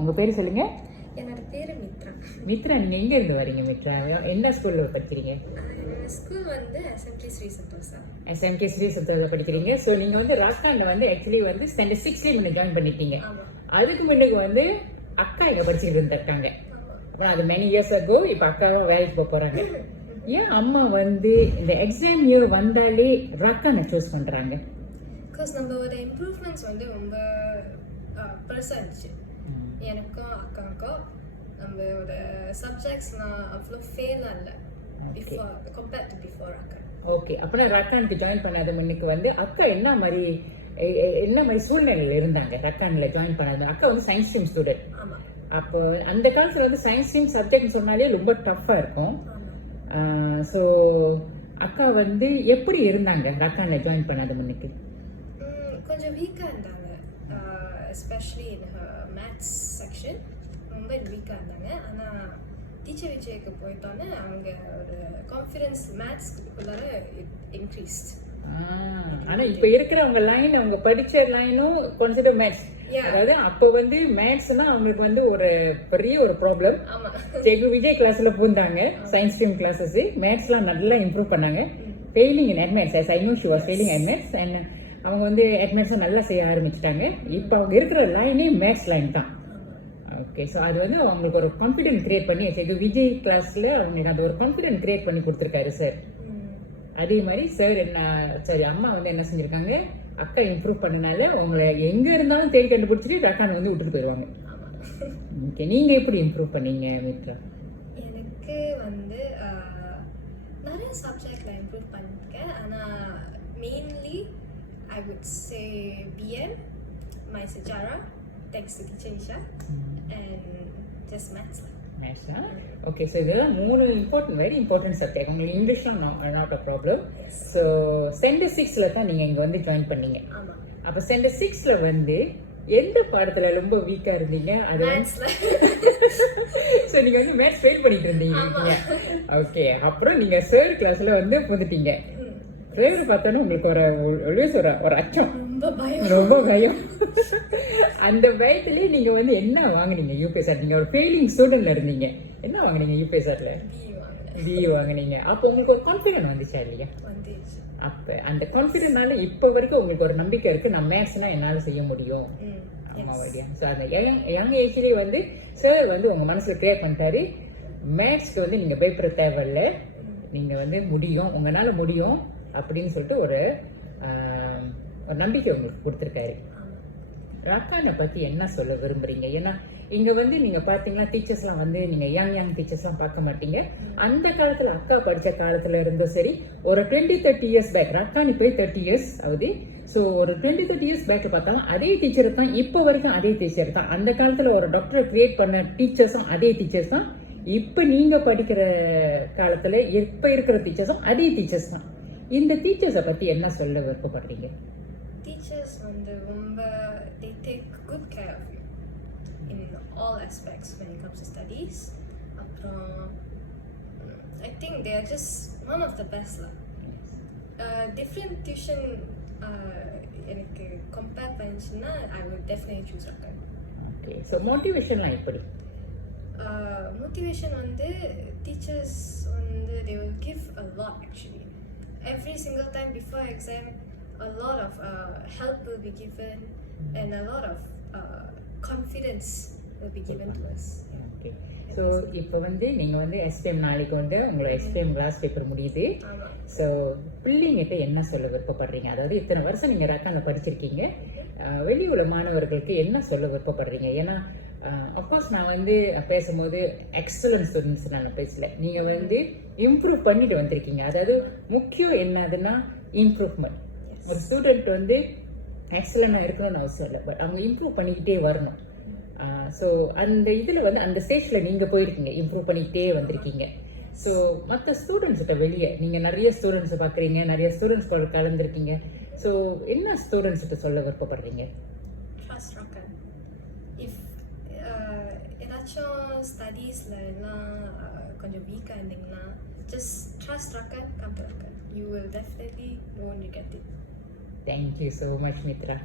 உங்க பேர் சொல்லுங்க. என்னோட பேரு மித்ரா. மித்ரா, நீங்க எங்க இருந்து வரீங்க மித்ரா? என்ன ஸ்கூல்ல படிக்கிறீங்க? என்னோட ஸ்கூல் வந்து SMK ஸ்ரீ சந்தோஷா. SMK ஸ்ரீ சந்தோஷா படிக்கிறீங்க. ஸோ நீங்க வந்து ராக்கான்ல வந்து ஆக்சுவலி வந்து ஸ்டாண்டர்ட் 6ல நீங்க ஜாயின் பண்ணிட்டீங்க. அதுக்கு முன்னுக்கு வந்து அக்கா இங்க படிச்சுட்டு இருந்திருக்காங்க. அப்புறம் அது மெனி இயர்ஸ் அகோ. இப்போ அக்காவும் வேலைக்கு போக போறாங்க. ஏன் அம்மா வந்து இந்த எக்ஸாம் இயர் வந்தாலே ராக்கானை சூஸ் பண்றாங்க? பிகாஸ் நம்மளோட இம்ப்ரூவ்மெண்ட்ஸ் வந்து ரொம்ப பெருசாக இருந்துச்சு. எனக்கும் அக்காவுக்கும் நம்மளோட சப்ஜெக்ட்ஸ்லாம் அவ்வளோ ஃபெயிலாக இல்லை பிஃபோர் கம்பேர்ட் டு பிஃபோர் அக்கா. ஓகே, அப்படின்னா ரக்கானுக்கு ஜாயின் பண்ணாத முன்னுக்கு வந்து அக்கா என்ன மாதிரி சூழ்நிலையில் இருந்தாங்க? ரக்கான்ல ஜாயின் பண்ணாத அக்கா வந்து சயின்ஸ் ஸ்ட்ரீம் ஸ்டூடெண்ட். ஆமாம். அப்போ அந்த காலத்துல வந்து சயின்ஸ் ஸ்ட்ரீம் சப்ஜெக்ட்னு சொன்னாலே ரொம்ப டஃப்பாக இருக்கும். ஸோ அக்கா வந்து எப்படி இருந்தாங்க ரக்கான்ல ஜாயின் பண்ணாத முன்னுக்கு? கொஞ்சம் வீக்காக இருந்தாங்க. எஸ்பெஷலி இன் மேத்ஸ் செக்ஷன் ரொம்ப வீக்காக இருந்தாங்க. ஆனால் டீச்சர் விஜய்க்கு போயிட்டோன்னே அவங்க ஒரு கான்ஃபிடன்ஸ் மேத்ஸ்க்குள்ளார இன்க்ரீஸ்ட். ஆனா இப்ப இருக்கிறவங்க லைன், அவங்க படிச்ச லைனும் கன்சிடர் மேத்ஸ். அதாவது அப்ப வந்து மேத்ஸ்னா அவங்களுக்கு வந்து ஒரு பெரிய ஒரு ப்ராப்ளம். செகு விஜய் கிளாஸ்ல பூந்தாங்க சயின்ஸ் ஸ்ட்ரீம் கிளாஸஸ். மேத்ஸ்லாம் நல்லா இம்ப்ரூவ் பண்ணாங்க. Failing in at maths, as I know she was failing in maths, and அவங்க வந்து அட்மேத்ஸை நல்லா செய்ய ஆரம்பிச்சிட்டாங்க. இப்போ அவங்க இருக்கிற லைனே மேத்ஸ் லைன் தான். ஓகே, ஸோ அது வந்து அவங்களுக்கு ஒரு கான்ஃபிடென்ட் கிரியேட் பண்ணி இது விஜய் கிளாஸ்ல அவங்களுக்கு அந்த ஒரு கான்ஃபிடென்ட் கிரியேட் பண்ணி கொடுத்துருக்காரு சார். அதே மாதிரி சார் அம்மா வந்து என்ன செஞ்சிருக்காங்க, அக்கா இம்ப்ரூவ் பண்ணனால உங்களை எங்க இருந்தாலும் தேடி கண்டுபிடிச்சிட்டு ரக்கான் வந்து விட்டுட்டு போயிடுவாங்க. ஓகே, நீங்க எப்படி இம்ப்ரூவ் பண்ணீங்க மித்ரா? எனக்கு வந்து நிறைய சப்ஜெக்ட்ல இம்ப்ரூவ் பண்ணிருக்கேன். ஆனால் mainly I would say BM, my sejarah, thanks to teacher Isha, and just maths. Maths. Okay, so there are very important subjects. உங்களுக்கு இங்கிலீஷ்லாம் not a problem. So standard 6ல தான் நீங்க இங்க வந்து ஜாயின் பண்ணீங்க. ஆமா. அப்ப standard 6ல வந்து எந்த பாடத்துல ரொம்ப வீக்கா இருந்தீங்க? அது மேத்ஸ்ல. சோ நீங்க வந்து மேத்ஸ் ஃபெயில் பண்ணிட்டு இருந்தீங்க. ஓகே, அப்புறம் நீங்க தேர்ட் கிளாஸ்ல வந்து வந்துட்டீங்க. டிரைவர் பார்த்தாலும் உங்களுக்கு ஒரு அச்சம், ரொம்ப பயம். அந்த பயத்திலேயே நீங்க வந்து என்ன வாங்குனீங்க யூபிஎஸ்ஆர்? நீங்க ஒரு ஃபெயிலிங் ஸ்டூடெண்ட்ல இருந்தீங்க. என்ன வாங்குனீங்க யூபிஎஸ்ஆர்ல? பி வாங்குனீங்க. அப்போ உங்களுக்கு ஒரு கான்ஃபிடென்ட் வந்துச்சா இல்லையா? அப்ப அந்த கான்ஃபிடென்ட்னால இப்ப வரைக்கும் உங்களுக்கு ஒரு நம்பிக்கை இருக்கு, நான் மேத்ஸ்னா என்னால செய்ய முடியும். ஸோ அந்த யங் ஏஜ்லேயே வந்து சார் வந்து உங்க மனசுல கிரியேட் பண்ணிட்டாரு, மேத்ஸ்க்கு வந்து நீங்க பயப்பட தேவையில்ல, நீங்க வந்து முடியும், உங்களால முடியும் அப்படின்னு சொல்லிட்டு ஒரு நம்பிக்கை உங்களுக்கு கொடுத்துருக்காரு. ரக்கானை பத்தி என்ன சொல்ல விரும்புறீங்க? ஏன்னா இங்க வந்து நீங்க பாத்தீங்கன்னா டீச்சர்ஸ்லாம் வந்து நீங்க யங் டீச்சர்ஸ்லாம் பார்க்க மாட்டீங்க. அந்த காலத்துல அக்கா படிச்ச காலத்துல இருந்தும் சரி, ஒரு 20-30 இயர்ஸ் பேக், ரக்கான் இப்போ 30 இயர்ஸ் ஆகுது. ஸோ ஒரு 20-30 இயர்ஸ் பேக் பார்த்தாலும் அதே டீச்சர் தான், இப்போ வரைக்கும் அதே டீச்சர் தான். அந்த காலத்துல ஒரு டாக்டரை கிரியேட் பண்ண டீச்சர்ஸும் அதே டீச்சர்ஸ் தான். இப்ப நீங்க படிக்கிற காலத்துல இப்ப இருக்கிற டீச்சர்ஸும் அதே டீச்சர்ஸ் தான். இந்த டீச்சர்ஸை பத்தி என்ன சொல்ல விருப்பப்படுறீங்க? டீச்சர்ஸ் வந்து ரொம்ப they take good care of you in all aspects when it comes to studies. அப்புறம் I think they are just one of the best lah. Different tuition எனக்கு கம்பேர் பண்ணிச்சுன்னா I would definitely choose Akka. Okay, so motivationலாம் எப்படி? Motivation வந்து teachers வந்து they will give a lot actually. Every single time before exam, a lot of help will be given and a lot of confidence will be given to us. Okay. So இப்போ வந்து நீங்க வந்து STM நாளைக்கு வந்து உங்களோட STM class paper முடியுது. So பிள்ளைங்கிட்ட என்ன சொல்ல விருப்பப்படுறீங்க? அதாவது இத்தனை வருஷம் நீங்க ரக்கான்ல படிச்சிருக்கீங்க, வெளியுள்ள மாணவர்களுக்கு என்ன சொல்ல விருப்பப்படுறீங்க? ஏன்னா அஃப்கோர்ஸ் நான் வந்து பேசும்போது எக்ஸலன்ட் ஸ்டூடெண்ட்ஸ் நான் பேசல, நீங்க வந்து இம்ப்ரூவ் பண்ணிட்டு வந்திருக்கீங்க. அதாவது முக்கியம் என்னதுன்னா இம்ப்ரூவ்மெண்ட். ஒரு ஸ்டூடெண்ட் வந்து எக்ஸலண்டா இருக்கணும்னு அவசியம் இல்லை, பட் அவங்க இம்ப்ரூவ் பண்ணிக்கிட்டே வரணும். ஸோ அந்த இதுல வந்து அந்த ஸ்டேஜ்ல நீங்க போயிருக்கீங்க, இம்ப்ரூவ் பண்ணிக்கிட்டே வந்திருக்கீங்க. ஸோ மற்ற ஸ்டூடெண்ட்ஸ்கிட்ட வெளியே நீங்க நிறைய ஸ்டூடெண்ட்ஸ் பாக்குறீங்க, நிறைய ஸ்டூடெண்ட்ஸ் கூட கலந்துருக்கீங்க. ஸோ என்ன ஸ்டூடெண்ட்ஸ்கிட்ட சொல்ல விருப்பப்படுறீங்க? ஏதாச்சும் ஸ்டடீஸ்ல எல்லாம் கொஞ்சம் வீக்காக இருந்தீங்கன்னா just trust Rakan, come to Rakan. You will definitely know when you get it. Thank you so much, Mitra.